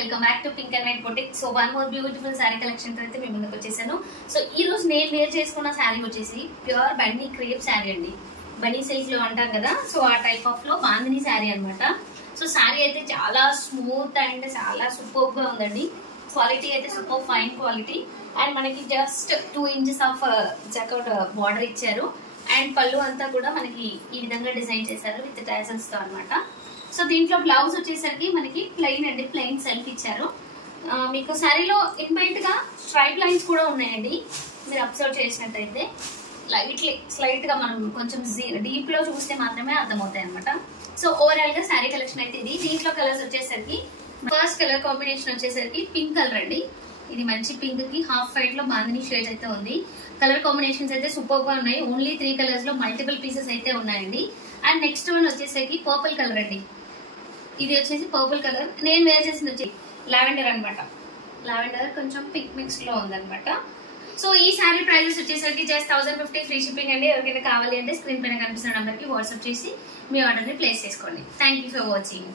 Welcome back to pink and white boutique. So one more beautiful sari collection తో అయితే మేము ముందుకు వచ్చేసాను. సో ఈ రోజు నేను వేర్ చేసుకున్న శారీ వచ్చేసి ప్యూర్ బన్నీ క్రేప్ శారీ అండి. బన్నీ సిల్క్ లో అంటాం కదా, సో ఆ టైప్ ఆఫ్ లో బాందిని శారీ అనమాట. సో శారీ అయితే చాలా స్మూత్ అండ్ చాలా సూపర్ గా ఉందండి. క్వాలిటీ అయితే సూపర్ ఫైన్ క్వాలిటీ. అండ్ మనకి జస్ట్ 2 ఇంచెస్ ఆఫ్ జకౌట్ బార్డర్ ఇచ్చారు. అండ్ పళ్ళు అంతా కూడా మనకి ఈ విధంగా డిజైన్ చేశారు విత్ టాసల్స్ తో అనమాట. సో దీంట్లో బ్లౌజ్ వచ్చేసరికి మనకి ప్లెయిన్ అండి, ప్లెయిన్ సెల్ఫ్ ఇచ్చారు. మీకు శారీలో ఇన్బైట్ గా స్ట్రైప్ లైన్స్ కూడా ఉన్నాయండి. మీరు అబ్జర్వ్ చేసినట్టయితే స్లైట్ గా మనం కొంచెం డీప్ లో చూస్తే మాత్రమే అర్థమవుతాయి అనమాట. సో ఓవరాల్ గా శారీ కలెక్షన్ అయితే ఇది. దీంట్లో కలర్స్ వచ్చేసరికి ఫస్ట్ కలర్ కాంబినేషన్ వచ్చేసరికి పింక్ కలర్ అండి. ఇది మంచి పింక్ కి హాఫ్ వైట్ లో బాందిని షేడ్ అయితే ఉంది. కలర్ కాంబినేషన్స్ అయితే సూపర్ గా ఉన్నాయి. ఓన్లీ 3 కలర్స్ లో మల్టిపుల్ పీసెస్ అయితే ఉన్నాయండి. అండ్ నెక్స్ట్ వన్ వచ్చేసరికి పర్పుల్ కలర్ అండి. ఇది వచ్చేసి పర్పుల్ కలర్. నేను వేర్ చేసింది వచ్చి లావెండర్ అనమాట. లావెండర్ కొంచెం పింక్ మిక్స్ లో ఉందన్నమాట. సో ఈ శారీ ప్రైజెస్ వచ్చేసరికి జస్ట్ 1050 ఫ్రీ షిప్పింగ్ అండి. ఎవరికైనా కావాలి అంటే స్క్రీన్ పైన కనిపిస్తున్న నెంబర్ కి వాట్సాప్ చేసి మీ ఆర్డర్ ని ప్లేస్ చేసుకోండి. Thank you for watching.